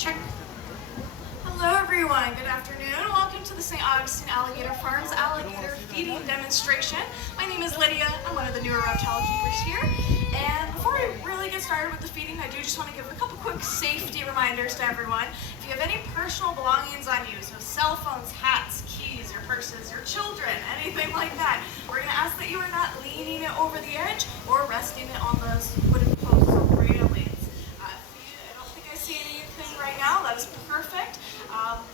Check. Hello everyone, good afternoon. Welcome to the St. Augustine Alligator Farms Alligator Feeding Demonstration. My name is Lydia, I'm one of the newer reptile keepers here. And before we really get started with the feeding, I do just want to give a couple quick safety reminders to everyone. If you have any personal belongings on you, so cell phones, hats, keys, your purses, your children, anything like that, we're going to ask that you are not leaning it over the edge or resting it on those wooden posts or railings. I don't think I see anything right now. That is perfect.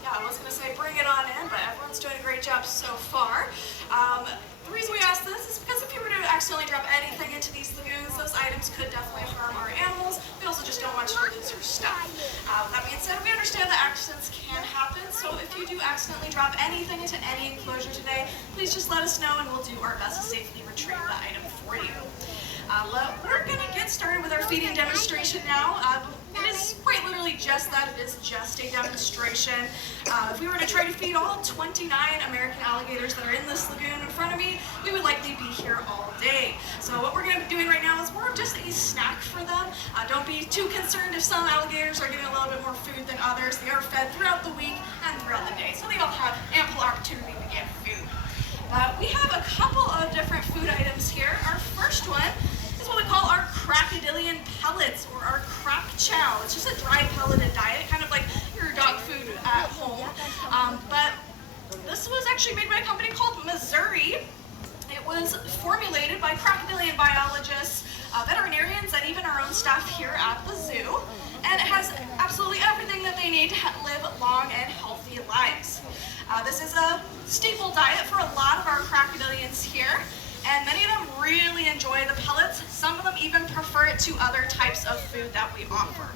Yeah, I was going to say bring it on in, but everyone's doing a great job so far. The reason we ask this is because if you were to accidentally drop anything into these lagoons, those items could definitely harm our animals. We also just don't want you to lose your stuff. With that being said, we understand that accidents can happen, so if you do accidentally drop anything into any enclosure today, please just let us know and we'll do our best to safely retrieve the item for you. We're going to get started with our feeding demonstration now. It is quite literally just that. It is just a demonstration. If we were to try to feed all 29 American alligators that are in this lagoon in front of me, we would likely be here all day. So what we're going to be doing right now is more of just a snack for them. Don't be too concerned if some alligators are getting a little bit more food than others. They are fed throughout the week and throughout the day, so they all have ample opportunity to get food. We have a couple of different food items here. Our first one is what we call our crocodilian pellets, or our croc chow. It's just a dry pelleted diet, kind of like your dog food at home. But this was actually made by a company called Missouri. It was formulated by crocodilian biologists, veterinarians, and even our own staff here at the zoo. And it has absolutely everything that they need to live long and healthy lives. This is a staple diet for a lot of our crocodilians here, and many of them really enjoy the pellets. Some of them even prefer it to other types of food that we offer.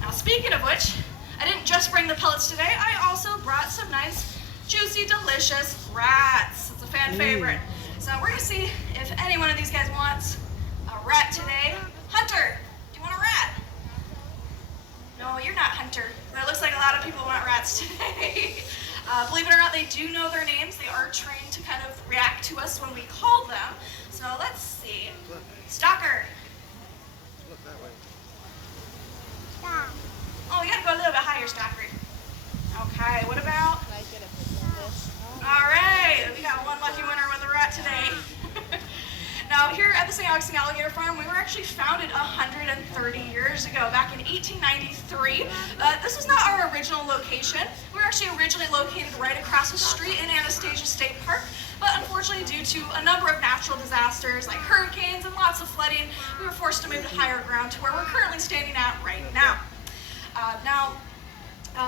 Now, speaking of which, I didn't just bring the pellets today, I also brought some nice, juicy, delicious rats. It's a fan favorite. So we're going to see if any one of these guys wants a rat today. Hunter, do you want a rat? No, you're not Hunter, but it looks like a lot of people want rats today. Believe it or not, they do know their names. They are trained to kind of react to us when we call them. So let's see. Stalker. Look that way. Oh, we gotta go a little bit higher, Stalker. Okay, what about? Can I get a picture of this? All right, we got one lucky winner with a rat today. Now, here at the St. Augustine Alligator Farm, we were actually founded 130 years ago, back in 1893. This was not our original location. We were actually originally located right across the street in Anastasia State Park, but unfortunately, due to a number of natural disasters like hurricanes and lots of flooding, we were forced to move to higher ground to where we're currently standing at right now.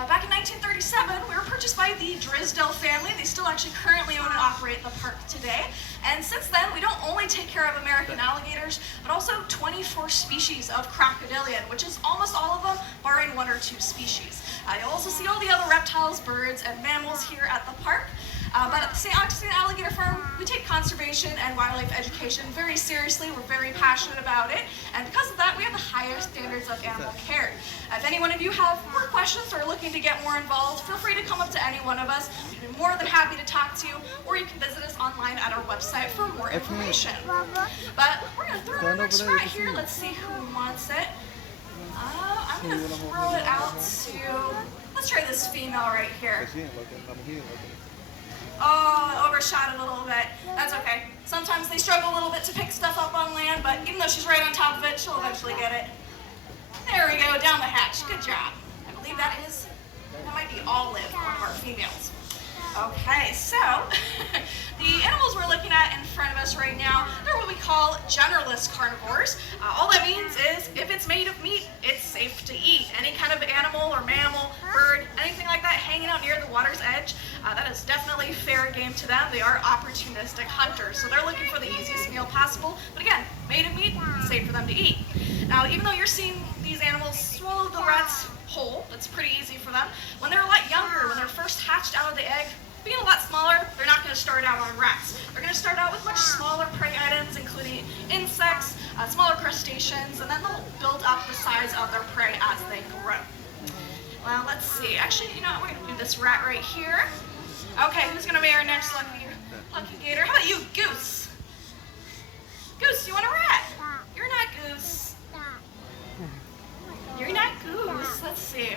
Back in 1937, we were purchased by the Drisdale family. They still actually currently own and operate the park today. And since then, we don't only take care of American alligators, but also 24 species of crocodilian, which is almost all of them, barring one or two species. You'll also see all the other reptiles, birds, and mammals here at the park. But at the St. Augustine Alligator Farm, we take conservation and wildlife education very seriously. We're very passionate about it. And because of that, we have the highest standards of animal care. If any one of you have more questions or are looking to get more involved, feel free to come up to any one of us. We'd be more than happy to talk to you, or you can visit us online at our website for more information. But we're going to throw our next rat here. Let's see who wants it. I'm going to throw it out to, let's try this female right here. Oh, overshot it a little bit. That's okay. Sometimes they struggle a little bit to pick stuff up on land, but even though she's right on top of it, she'll eventually get it. There we go, down the hatch. Good job. I believe that might be Olive, one of our females. Okay, so the animals we're looking at in front of us right now, they're what we call generalist carnivores. All that means is if it's made of meat, it's safe to eat. Any kind of animal or mammal, bird, anything like that hanging out near the water's edge, that is definitely fair game to them. They are opportunistic hunters, so they're looking for the easiest meal possible. But again, made of meat, it's safe for them to eat. Now, even though you're seeing these animals swallow the rats whole, that's pretty easy for them. When they're a lot younger, when they're first hatched out of the egg, being a lot smaller, they're not going to start out on rats. They're going to start out with much smaller prey items, including insects, smaller crustaceans, and then they'll build up the size of their prey as they grow. Well, let's see. Actually, you know what? We're going to do this rat right here. Okay, who's going to be our next lucky gator? How about you, Goose? Goose, you want a rat? You're not Goose. You're not Goose. Let's see.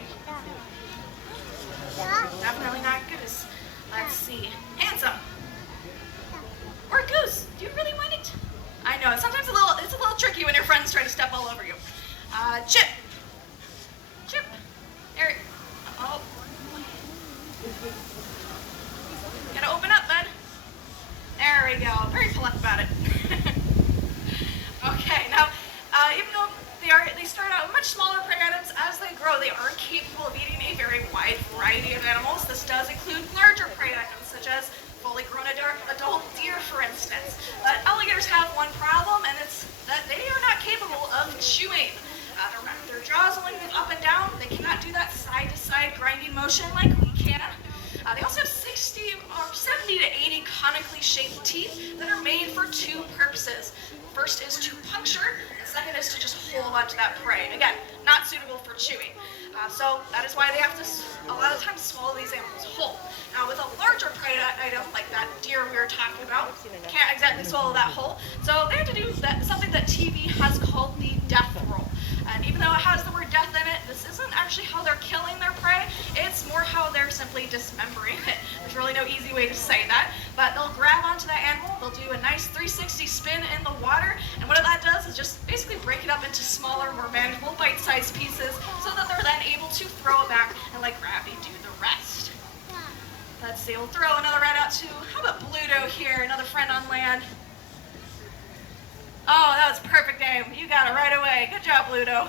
ocean like we can. They also have 60 or 70 to 80 conically shaped teeth that are made for two purposes. First is to puncture, and second is to just hold onto that prey. And again, not suitable for chewing. So that is why they have to, a lot of times, swallow these animals whole. Now with a larger prey item, like that deer we were talking about, can't exactly swallow that whole. So they have to do something that TV has called the death roll. And even though it has the word death in it, this isn't actually how they're killing their prey. It's more how they're simply dismembering it. There's really no easy way to say that. But they'll grab onto that animal, they'll do a nice 360 spin in the water, and what that does is just basically break it up into smaller, more manageable, bite-sized pieces so that they're then able to throw it back and let gravity do the rest. Let's see, we'll throw another right out to, how about Bluto here, another friend on land. Oh, that was a perfect name. You got it right away. Good job, Bluto.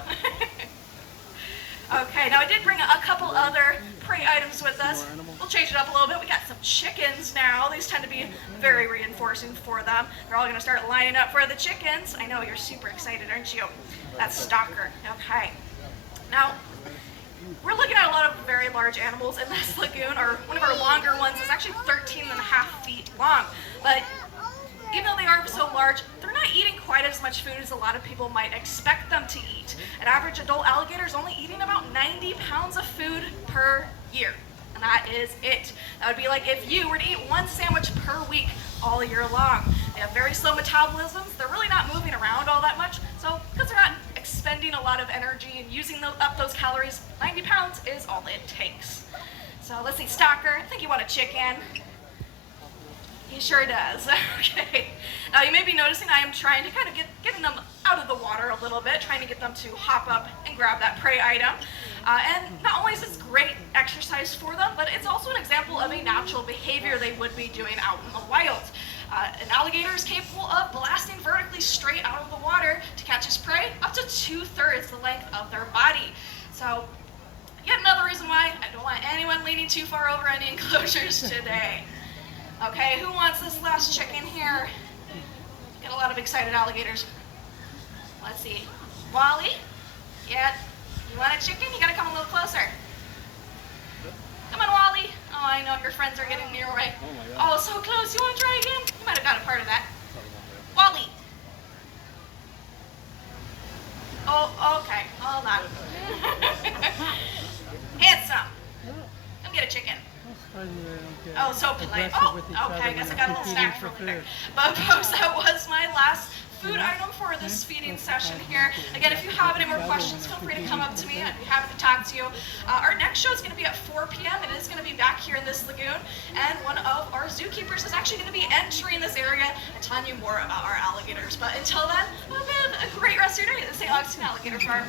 Okay, now I did bring a couple other prey items with us. We'll change it up a little bit. We got some chickens now. These tend to be very reinforcing for them. They're all going to start lining up for the chickens. I know you're super excited, aren't you? That's Stalker. Okay. Now, we're looking at a lot of very large animals in this lagoon, or one of our longer ones is actually 13.5 feet long. But even though they are so large, they're not eating quite as much food as a lot of people might expect them to eat. An average adult alligator is only eating about 90 pounds of food per year. And that is it. That would be like if you were to eat one sandwich per week all year long. They have very slow metabolisms. They're really not moving around all that much. So because they're not expending a lot of energy and using up those calories, 90 pounds is all it takes. So let's see, Stalker, I think you want a chicken. He sure does. Okay. Now you may be noticing I am trying to kind of getting them out of the water a little bit, trying to get them to hop up and grab that prey item. And not only is this great exercise for them, but it's also an example of a natural behavior they would be doing out in the wild. An alligator is capable of blasting vertically straight out of the water to catch his prey up to 2/3 the length of their body. So yet another reason why I don't want anyone leaning too far over any enclosures today. Okay, who wants this last chicken here? Get a lot of excited alligators. Let's see. Wally? Yeah, you want a chicken? You gotta come a little closer. Come on, Wally. Oh, I know your friends are getting near right. Oh, so close. You wanna try again? You might have got a part of that. Wally. Oh, okay. Hold on. Handsome. Come get a chicken. Oh, so polite. Oh, okay, I guess I got a little snack from there. But folks, that was my last food item for this feeding session here. Again, if you have any more questions, feel free to come up to me. I'd be happy to talk to you. Our next show is going to be at 4 p.m. It is going to be back here in this lagoon. And one of our zookeepers is actually going to be entering this area and telling you more about our alligators. But until then, have a great rest of your day at the St. Augustine Alligator Farm.